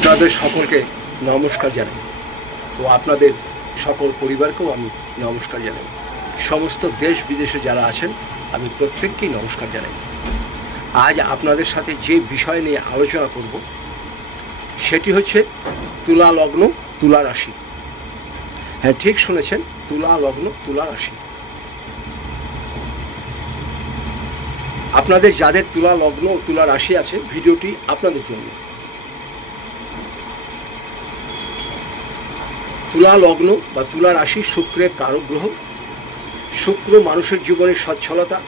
আপনাদের সকলকে নমস্কার জানাই ও আপনাদের সকল পরিবারকেও আমি নমস্কার জানাই। সমস্ত দেশ বিদেশে যারা আছেন আমি প্রত্যেককেই নমস্কার জানাই। আজ আপনাদের সাথে যে বিষয় নিয়ে আলোচনা করব সেটি হচ্ছে তুলা লগ্ন, তুলা রাশি। হ্যাঁ, ঠিক শুনেছেন, তুলা লগ্ন, তুলা রাশি। আপনাদের যাদের তুলা লগ্ন ও তুলা রাশি আছে, ভিডিওটি আপনাদের জন্য। তুলা লগ্ন বা তুলা রাশি শুক্রের কারক গ্রহ। শুক্র মানুষের জীবনে সচ্ছলতা,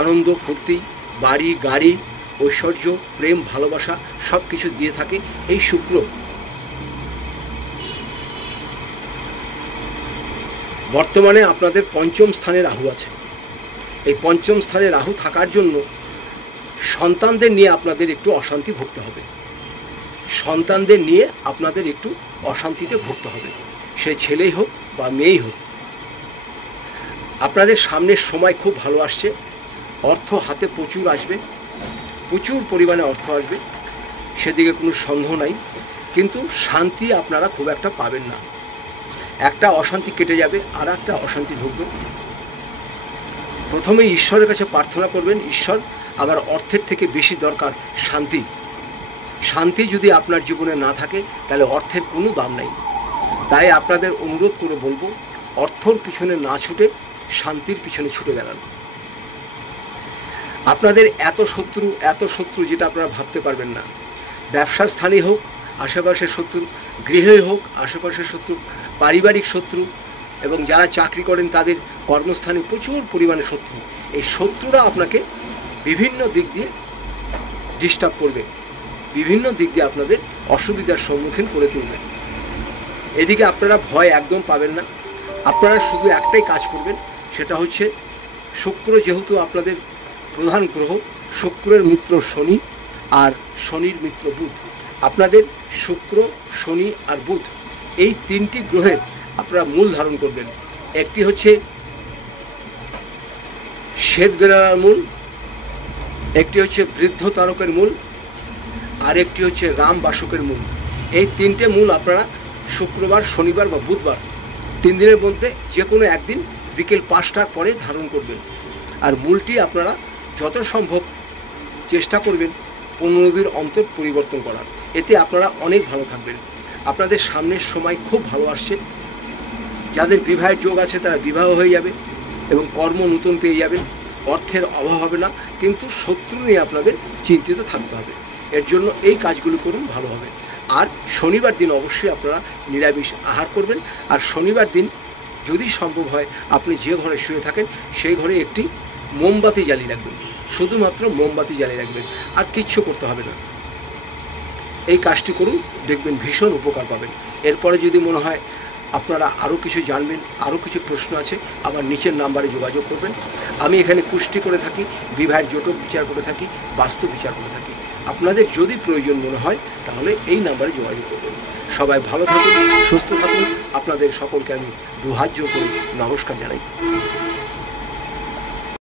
আনন্দ, ফুর্তি, বাড়ি, গাড়ি, ঐশ্বর্য, প্রেম, ভালোবাসা সব কিছু দিয়ে থাকে এই শুক্র। বর্তমানে আপনাদের পঞ্চম স্থানে রাহু আছে। এই পঞ্চম স্থানে রাহু থাকার জন্য সন্তানদের নিয়ে আপনাদের একটু অশান্তি ভুগতে হবে। সন্তানদের নিয়ে আপনাদের একটু অশান্তিতে ভুগতে হবে, সে ছেলেই হোক বা মেয়েই হোক। আপনাদের সামনের সময় খুব ভালো আসছে, অর্থ হাতে প্রচুর আসবে, প্রচুর পরিমাণে অর্থ আসবে, সেদিকে কোনো সন্দেহ নাই। কিন্তু শান্তি আপনারা খুব একটা পাবেন না। একটা অশান্তি কেটে যাবে, আর একটা অশান্তি ঢুকবে। প্রথমে ঈশ্বরের কাছে প্রার্থনা করবেন, ঈশ্বর, আমার অর্থের থেকে বেশি দরকার শান্তি। শান্তি যদি আপনার জীবনে না থাকে তাহলে অর্থের কোনো দাম নেই। তাই আপনাদের অনুরোধ করে বলবো, অর্থর পিছনে না ছুটে শান্তির পিছনে ছুটে বেড়ান। আপনাদের এত শত্রু যেটা আপনারা ভাবতে পারবেন না। ব্যবসা স্থানেই হোক, আশেপাশের শত্রু, গৃহে হোক, আশেপাশের শত্রু, পারিবারিক শত্রু, এবং যারা চাকরি করেন তাদের কর্মস্থানে প্রচুর পরিমাণে শত্রু। এই শত্রুরা আপনাকে বিভিন্ন দিক দিয়ে ডিস্টার্ব করবে, বিভিন্ন দিক দিয়ে আপনাদের অসুবিধার সম্মুখীন করে তুলবে। এদিকে আপনারা ভয় একদম পাবেন না। আপনারা শুধু একটাই কাজ করবেন, সেটা হচ্ছে শুক্র যেহেতু আপনাদের প্রধান গ্রহ, শুক্রের মিত্র শনি আর শনির মিত্র বুধ। আপনাদের শুক্র, শনি আর বুধ এই তিনটি গ্রহের আপনারা মূল ধারণ করবেন। একটি হচ্ছে শ্বেত বেড়ার মূল, একটি হচ্ছে বৃদ্ধ তারকের মূল, আর একটি হচ্ছে রাম বাসকের মূল। এই তিনটে মূল আপনারা শুক্রবার, শনিবার বা বুধবার 3 দিনের মধ্যে যে কোনো একদিন বিকেল 5টার পরে ধারণ করবেন। আর মূলটি আপনারা যত সম্ভব চেষ্টা করবেন 15 দিন অন্তর পরিবর্তন করার। এতে আপনারা অনেক ভালো থাকবেন। আপনাদের সামনের সময় খুব ভালো আসছে। যাদের বিবাহের যোগ আছে তারা বিবাহ হয়ে যাবে এবং কর্ম নতুন পেয়ে যাবেন। অর্থের অভাব হবে না, কিন্তু শত্রু নিয়ে আপনাদের চিন্তিত থাকতে হবে। এর জন্য এই কাজগুলো করুন, ভালো হবে। আর শনিবার দিন অবশ্যই আপনারা নিরামিষ আহার করবেন। আর শনিবার দিন যদি সম্ভব হয় আপনি যে ঘরে শুয়ে থাকেন সেই ঘরে একটি মোমবাতি জ্বালিয়ে রাখবেন, শুধুমাত্র মোমবাতি জ্বালিয়ে রাখবেন, আর কিচ্ছু করতে হবে না। এই কাজটি করুন, দেখবেন ভীষণ উপকার পাবেন। এরপরে যদি মনে হয় আপনারা আরও কিছু জানবেন, আরও কিছু প্রশ্ন আছে, আমার নিচের নাম্বারে যোগাযোগ করবেন। আমি এখানে কুষ্টি করে থাকি, বিবাহের জটক বিচার করে থাকি, বাস্তু বিচার করে থাকি। আপনাদের যদি প্রয়োজন মনে হয় তাহলে এই নাম্বারে যোগাযোগ করবেন। সবাই ভালো থাকুন, সুস্থ থাকুন। আপনাদের সকলকে আমি 2 হাত জোড় করে নমস্কার জানাই।